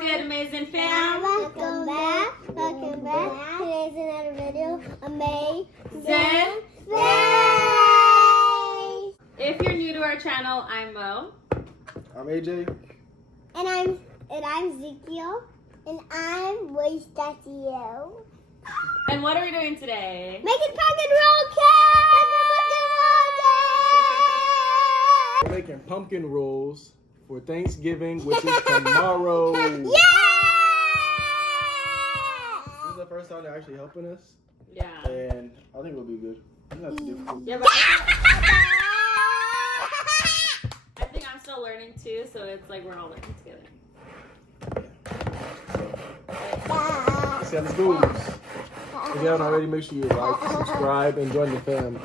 good, Amazin Fam? Welcome back. Today's another video. Amazin Fam. If you're new to our channel, I'm Mo. I'm AJ. And I'm Ezekiel. And I'm Wastatio. And what are we doing today? Making pumpkin roll cake! We're making pumpkin rolls for Thanksgiving, which is tomorrow. Yeah! This is the first time they're actually helping us. Yeah. And I think it'll be good. It's not too difficult. Yeah, but I think I'm still learning too, so it's like we're all learning together. Let's see how this goes. If you haven't already, make sure you like, subscribe, and join the fam.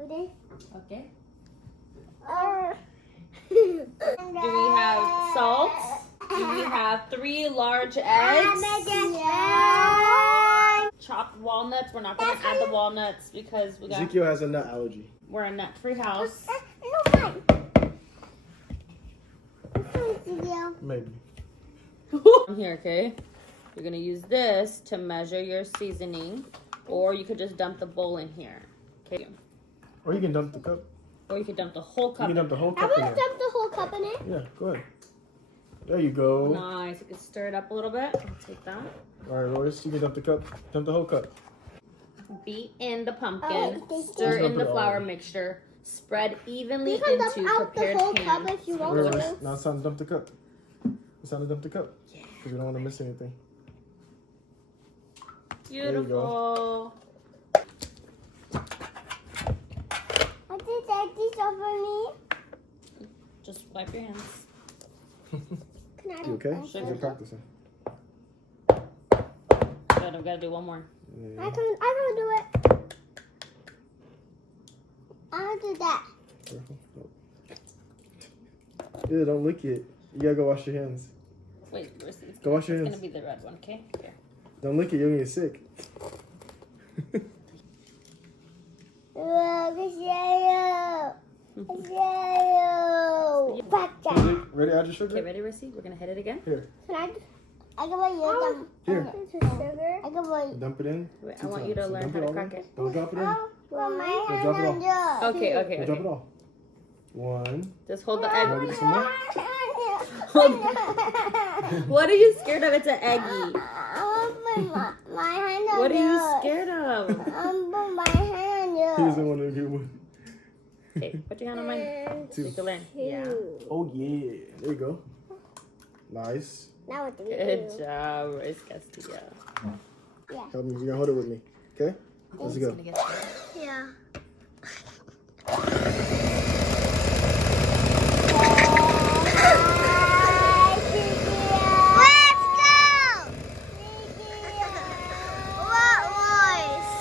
Okay. Do Do we have salt? Do we have 3 large eggs? Chopped walnuts. We're not going to add the walnuts because Ezekiel has a nut allergy. we're a nut-free house. Maybe. Here, okay? You're going to use this to measure your seasoning, or you could just dump the bowl in here. Okay. Or you can dump the cup. Or you could dump the whole You cup. can dump the whole I cup in want to there. dump the whole cup in it. Yeah, go ahead. There you go. Nice. You can stir it up a little bit. I'll take that. All right, Royce, you can dump the cup. Dump the whole cup. Beat in the pumpkin. Oh, Stir Just in the dump it flour all. mixture. Spread evenly You can dump into out the prepared whole cup pans. if you want Royce, to. now it's time to dump the cup. It's time to dump the cup. Because we don't want to miss anything. Beautiful. What did Daddy offer me? Just wipe your hands. Can I You okay? Sure. You're practicing. Good. I've got to do one more. Yeah. I can do it. I'll do that. Careful. Oh. Yeah, don't lick it. You gotta go wash your hands. Wait, where's it? Go wash your It's hands. going to be the red one, okay? Here. Don't lick it, you'll get sick. Ready? Add your sugar? Okay, ready, Rissy? We're going to hit it again. Here. I can buy you Here. sugar. I can buy. Dump it in. Wait, I 2 want you to times. learn Dump how to all crack in. it. Don't drop it in. Well, my hand drop it on yours. Okay. Don't drop it all. 1. Just hold the Wanna egg. get some more? What are you scared of? It's an eggie. My hand on What are you yours. scared of? Put my hand on He yours. doesn't want to get one. Okay, put your hand on mine. 2. You can learn. Yeah. Oh, yeah. There you go. Nice. Now what do we Good do? job, Royce Castillo. Help me. You're going to hold it with me. Okay? Let's go. Yeah. Let's go! What voice?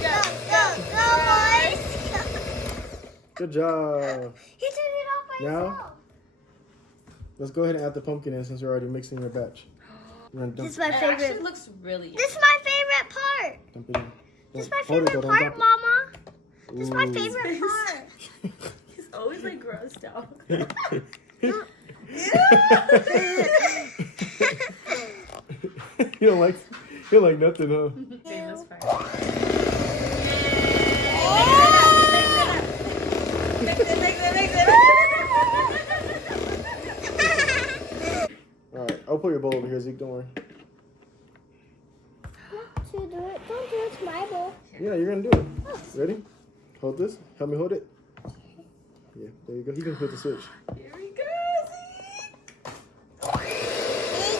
Go, boys! Good job. He turned it off by Now? himself. Let's go ahead and add the pumpkin in since we're already mixing your batch. You're gonna dump, This is my It favorite. actually looks really This is my favorite part. dump it in. This is my Hold it, favorite though, part, don't Mama. dump This is my it. favorite part. He's always like grossed out. You don't like nothing, huh? Famous part. Alright, I'll put your bowl over here, Zeke, don't worry. Don't do it to my bowl. Yeah, you're gonna do it. Ready? Hold this. Help me hold it. Yeah, there you go. You can put the switch. Here we go,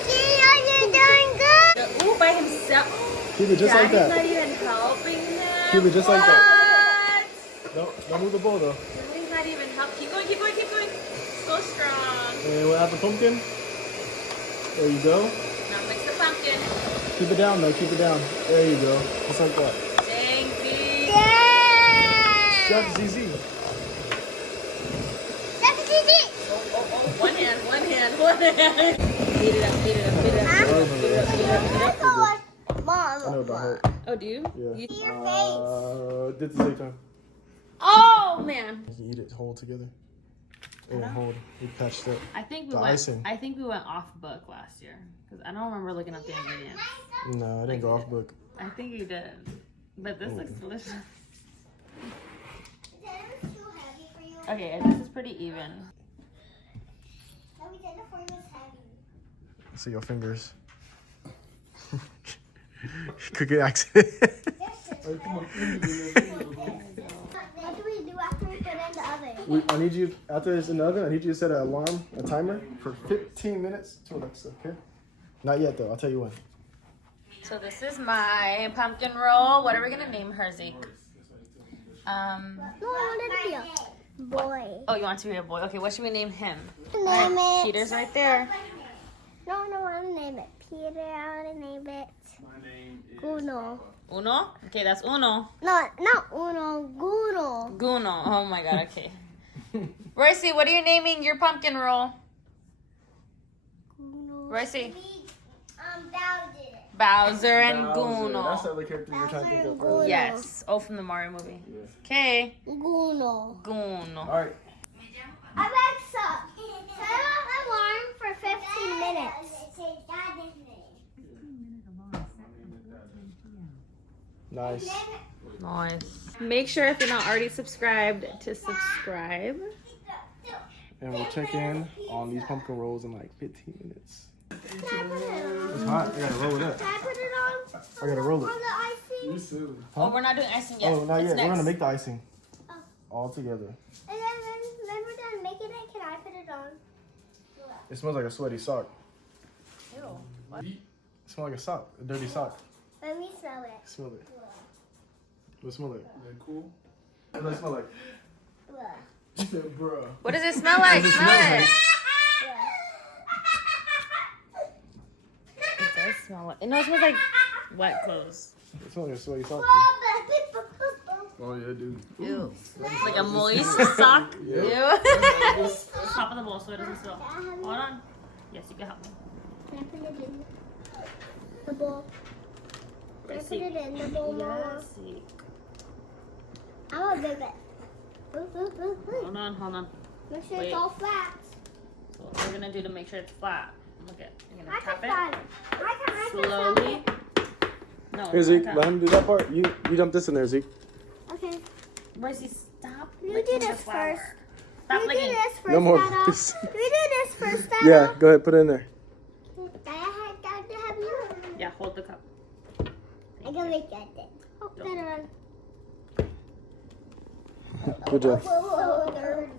You're doing good. Zeke. Ooh, by himself. Keep it just like Daddy's that. not even helping him. Keep it just like that. What? Don't move the bowl though. Daddy's not even helping. Keep going. So strong. And we'll add the pumpkin. There you go. Now mix the pumpkin. Keep it down though. Keep it down. There you go. Just like that. Dang, Zeke. Yeah. Chef ZZ. That's easy. Oh, one hand. Beat it up. I know about Hulk. Oh, do you? Yeah. You- Your face. Did the same time. Oh man. You can eat it whole together. And hold. We patched up. I think we The went. icing. I think we went off book last year because I don't remember looking up the ingredients. No, I didn't go off book. I think you did, but this looks delicious. Is that too heavy for you? Okay, this is pretty even. No, we did it for you. It's heavy. See your fingers. Cookie accident. What do we do after we put it in the oven? I need you, after it's in the oven, I need you to set an alarm, a timer, for 15 minutes to Alexa, okay? Not yet, though. I'll tell you when. So this is my pumpkin roll. What are we gonna name her, Zeke? No, I want it to be a boy. Oh, you want to be a boy? Okay, what should we name him? Name it. Peter's right there. No, I want to name it Peter. I want to name it Guno. Uno? Okay, that's Uno. No, not Uno. Guno. Guno. Oh my god, okay. Royce, what are you naming your pumpkin roll? Guno. Royce? Bowser. Bowser and That's Guno. the other character you're trying to think of. Guno. Yes. Oh, from the Mario movie. Yeah. Okay. Guno. Guno. All right. Alexa, set an alarm for 15 minutes. Nice. Nice. Make sure if you're not already subscribed to subscribe. And we'll check in on these pumpkin rolls in like 15 minutes. Can I put it on? It's hot. I gotta roll it up. Can I put it on? I gotta roll it. On the icing? Oh, we're not doing icing yet. Oh, not It's yet. We're gonna next. make the icing. Oh. All together. And then we're done making it. Can I put it on? It smells like a sweaty sock. Ew. What? It smells like a sock. A dirty sock. Let me smell it. Smell it. What does it smell like? Cool. What does it smell like? Bruh. What does it smell like? Smell it. It does smell like. No, it smells like wet clothes. It smells like a sweaty sock. Oh yeah, dude. Ew. Like a moist sock. Yeah. Ew. Top of the bowl so it doesn't spill. Hold on. Yes, you can help me. Can I put it in the bowl? Can I Let's put see. it in the bowl, Mama? Yes. see. I'm gonna move it. Hold on. Make sure Wait. it's all flat. So what we're gonna do to make sure it's flat. Look at. You're I gonna can tap it find it. I can slowly. No. Here, Zeke. not Let that. him do that part. You dump this in there, Zeke. Okay. Royce, stop. You licking do the this flour. first. Stop You do licking. this first, No more. Dada. You do this first, Dada. Yeah, go ahead. Put it in there. Dada, have you? Yeah, hold the cup. I can make that thing. Oh, better. Good job. So dirty.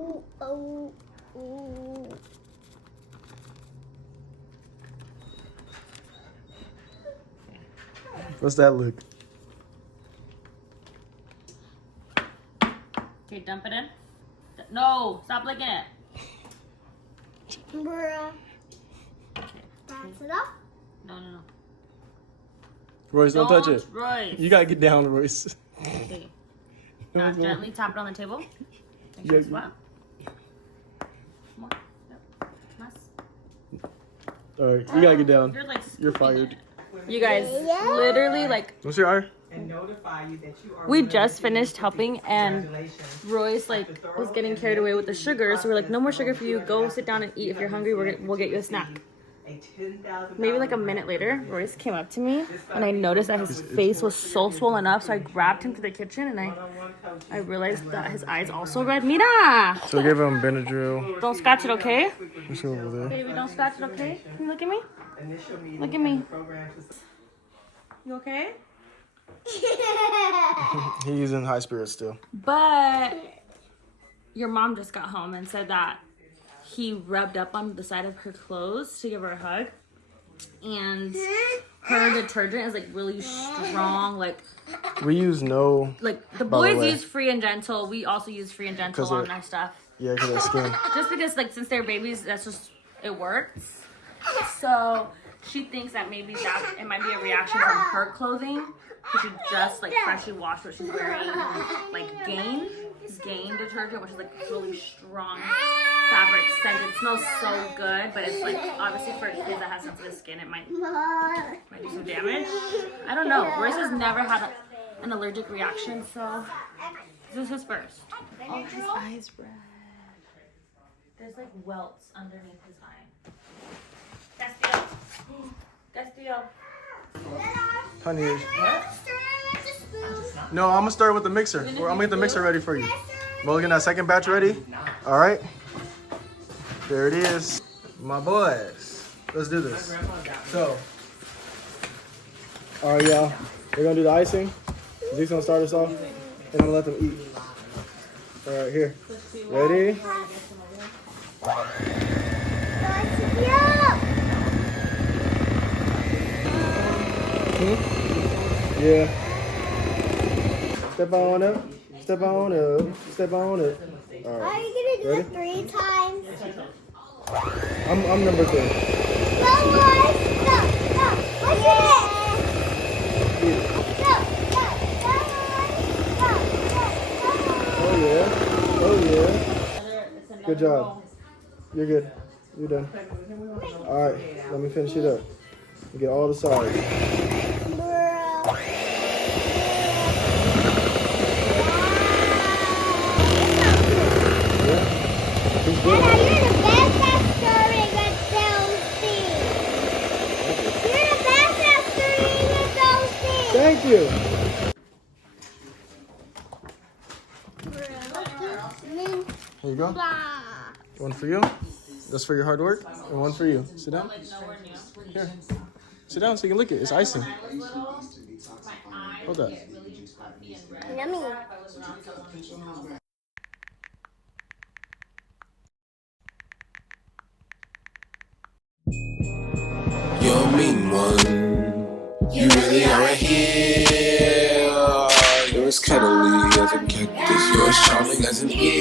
Oh. What's that look? Okay, dump it in. No, stop licking it. Bruh. That's enough? No. Royce, don't touch it. Royce. You gotta get down, Royce. Okay. Now gently tap it on the table. Make Yeah, sure it's you- flat. Come on. Yep. Nice. All right, you gotta get down. You're like You're scooping fired. it. You guys literally like What's your eye? And notify you that you are we one of the just finished 50. helping and Congratulations. Royce like was getting carried away with the sugar, so we're like, no more sugar for you. Go sit down and eat. If you're hungry, we'll get you a snack. A $10,000 Maybe like a minute later, Royce came up to me and I noticed that his face was so swollen up, so I grabbed him to the kitchen and I realized that his eyes also red. Mira! So give him Benadryl. Don't scratch it, okay? What's over there? Baby, don't scratch it, okay? Can you look at me? Initial meeting Look at me. and the program to- You okay? He's in high spirits still. But your mom just got home and said that he rubbed up on the side of her clothes to give her a hug. And her detergent is like really strong. Like We use no. the By the boys way. use Free and Gentle. We also use Free and Gentle 'Cause on it- our stuff. Yeah, because of skin. Just because like since they're babies, that's just it works. So she thinks that maybe that it might be a reaction from her clothing. Because she just like freshly washed what she's wearing. Like Gain detergent, which is like really strong fabric scent. It smells so good, but it's like obviously for kids that have sensitive skin, it might do some damage. I don't know. Royce has never had an allergic reaction, so this is his first. Oh, his eye's red. There's like welts underneath his eye. Castillo. Honey. No, I'm gonna start with the mixer. I'm gonna get the mixer ready for you. Mulligan, that second batch ready? All right. There it is. My boys. Let's do this. So, all right, y'all. We're gonna do the icing. Zeke's gonna start us off, and I'm gonna let them eat. All right, here. Ready? Yeah. Step on up. Step on up. Step on up. All right. Are you gonna do it 3 times? I'm number 3. No, boy. No. What's it? No. Oh yeah. Oh yeah. Good job. You're good. You're done. All right. Let me finish it up. Get all the sides. He's good. You're the best at stirring and toasting. You're the best at stirring and toasting. Thank you. Here you go. One for you. That's for your hard work. And one for you. Sit down. Here. Sit down so you can lick it. It's icing. Hold that. Yummy. You're a mean one. You really are a heel. You're as cuddly as a cactus. You're as charming as an eel.